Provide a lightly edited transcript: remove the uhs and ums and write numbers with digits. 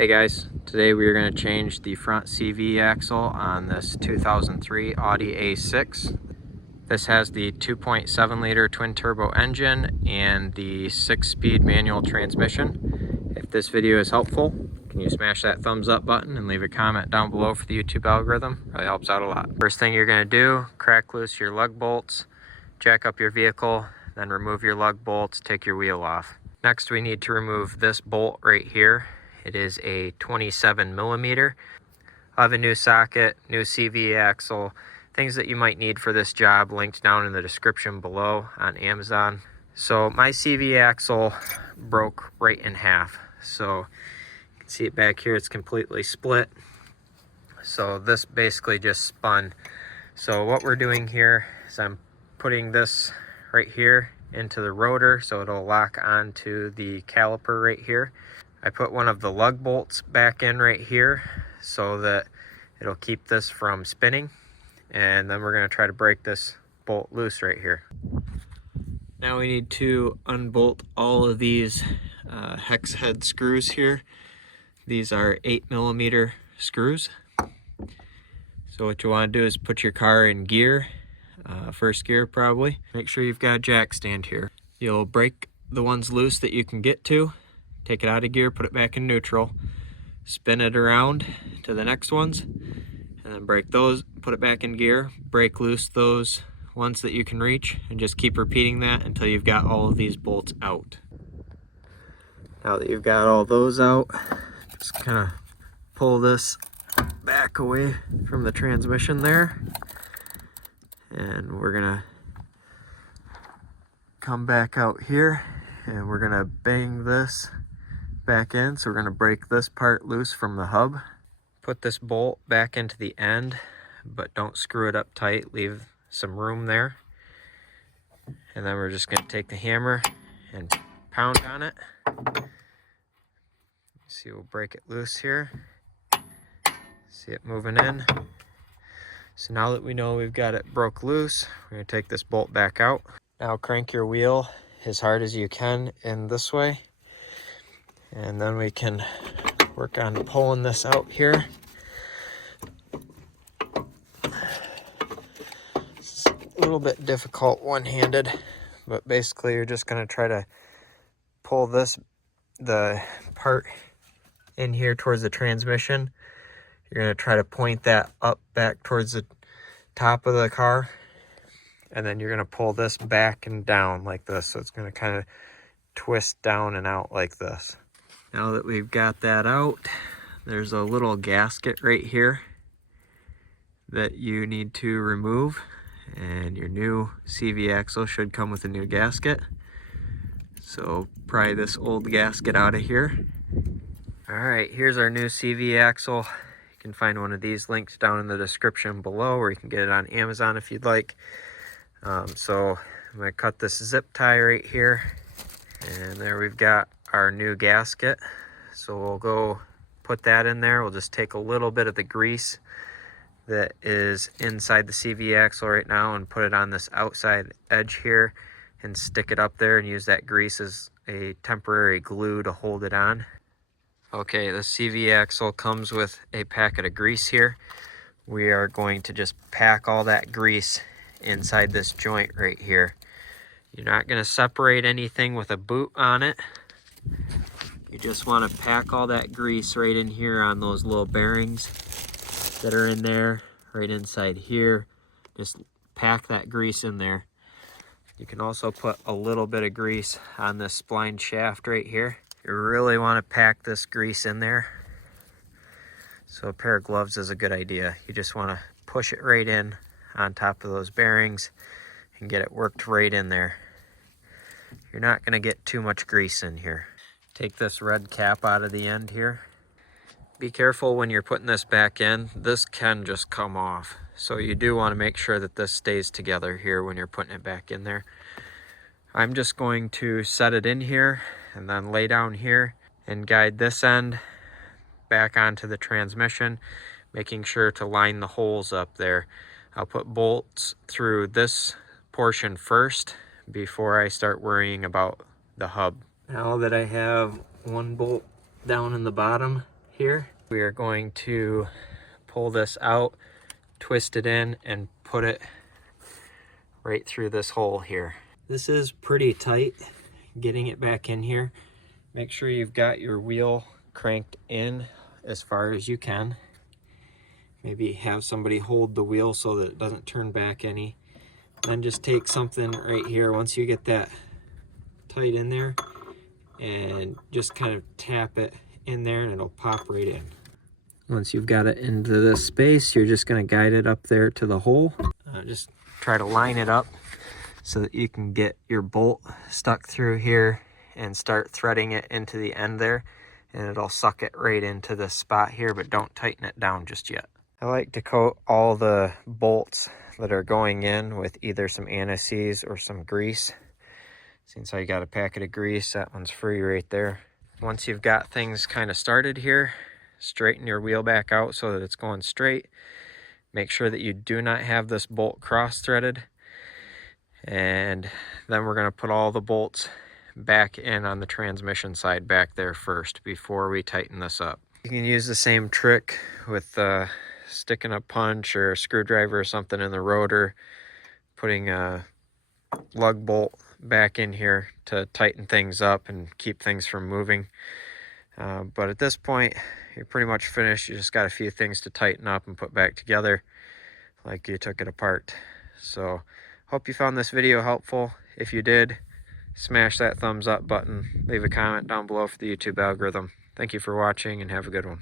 Hey guys, today we are going to change the front CV axle on this 2003 Audi A6. This has the 2.7 liter twin turbo engine and the 6-speed manual transmission. If this video is helpful, can you smash that thumbs up button and leave a comment down below for the YouTube algorithm? Really helps out a lot. First thing you're going to do, crack loose your lug bolts, jack up your vehicle, then remove your lug bolts, take your wheel off. Next we need to remove this bolt right here. It is a 27 millimeter. I have a new socket, new CV axle, things that you might need for this job linked down in the description below on Amazon. So my CV axle broke right in half. So you can see it back here, it's completely split. So this basically just spun. So what we're doing here is I'm putting this right here into the rotor so it'll lock onto the caliper right here. I put one of the lug bolts back in right here so that it'll keep this from spinning, and then we're going to try to break this bolt loose right here. Now we need to unbolt all of these hex head screws here. These are 8 millimeter screws. So what you want to do is put your car in gear, first gear probably. Make sure you've got a jack stand here. You'll break the ones loose that you can get to. Take it out of gear, put it back in neutral, spin it around to the next ones, and then break those, put it back in gear, break loose those ones that you can reach, and just keep repeating that until you've got all of these bolts out. Now that you've got all those out, just kind of pull this back away from the transmission there, and we're gonna come back out here and we're gonna bang this back in. So we're going to break this part loose from the hub, put this bolt back into the end, but don't screw it up tight, leave some room there, and then we're just going to take the hammer and pound on it. See, we'll break it loose here, see it moving in. So now that we know we've got it broke loose, we're going to take this bolt back out. Now crank your wheel as hard as you can in this way, and then we can work on pulling this out here. It's a little bit difficult one-handed, but basically you're just going to try to pull the part in here towards the transmission. You're going to try to point that up back towards the top of the car, and then you're going to pull this back and down like this. So it's going to kind of twist down and out like this. Now that we've got that out, there's a little gasket right here that you need to remove, and your new CV axle should come with a new gasket. So pry this old gasket out of here. Alright, here's our new CV axle. You can find one of these linked down in the description below, or you can get it on Amazon if you'd like. So I'm going to cut this zip tie right here, and there we've got our new gasket. So we'll go put that in there. We'll just take a little bit of the grease that is inside the CV axle right now and put it on this outside edge here and stick it up there and use that grease as a temporary glue to hold it on. Okay, the CV axle comes with a packet of grease here. We are going to just pack all that grease inside this joint right here. You're not going to separate anything with a boot on it. You just want to pack all that grease right in here on those little bearings that are in there, right inside here. Just pack that grease in there. You can also put a little bit of grease on this spline shaft right here. You really want to pack this grease in there. So a pair of gloves is a good idea. You just want to push it right in on top of those bearings and get it worked right in there. You're not going to get too much grease in here. Take this red cap out of the end here. Be careful when you're putting this back in. This can just come off. So you do want to make sure that this stays together here when you're putting it back in there. I'm just going to set it in here and then lay down here and guide this end back onto the transmission, making sure to line the holes up there. I'll put bolts through this portion first before I start worrying about the hub. Now that I have one bolt down in the bottom here. We are going to pull this out, twist it in, and put it right through this hole here. This is pretty tight, getting it back in here. Make sure you've got your wheel cranked in as far as you can. Maybe have somebody hold the wheel so that it doesn't turn back any. Then just take something right here, once you get that tight in there, and just kind of tap it in there and it'll pop right in. Once you've got it into this space, you're just going to guide it up there to the hole. Just try to line it up so that you can get your bolt stuck through here and start threading it into the end there, and it'll suck it right into this spot here, but don't tighten it down just yet. I like to coat all the bolts that are going in with either some anti-seize or some grease. Since I got a packet of grease, that one's free right there. Once you've got things kind of started here, straighten your wheel back out so that it's going straight. Make sure that you do not have this bolt cross-threaded. And then we're going to put all the bolts back in on the transmission side back there first before we tighten this up. You can use the same trick with sticking a punch or a screwdriver or something in the rotor, putting a lug bolt back in here to tighten things up and keep things from moving. But at this point, you're pretty much finished. You just got a few things to tighten up and put back together like you took it apart. So hope you found this video helpful. If you did, smash that thumbs up button. Leave a comment down below for the YouTube algorithm. Thank you for watching and have a good one.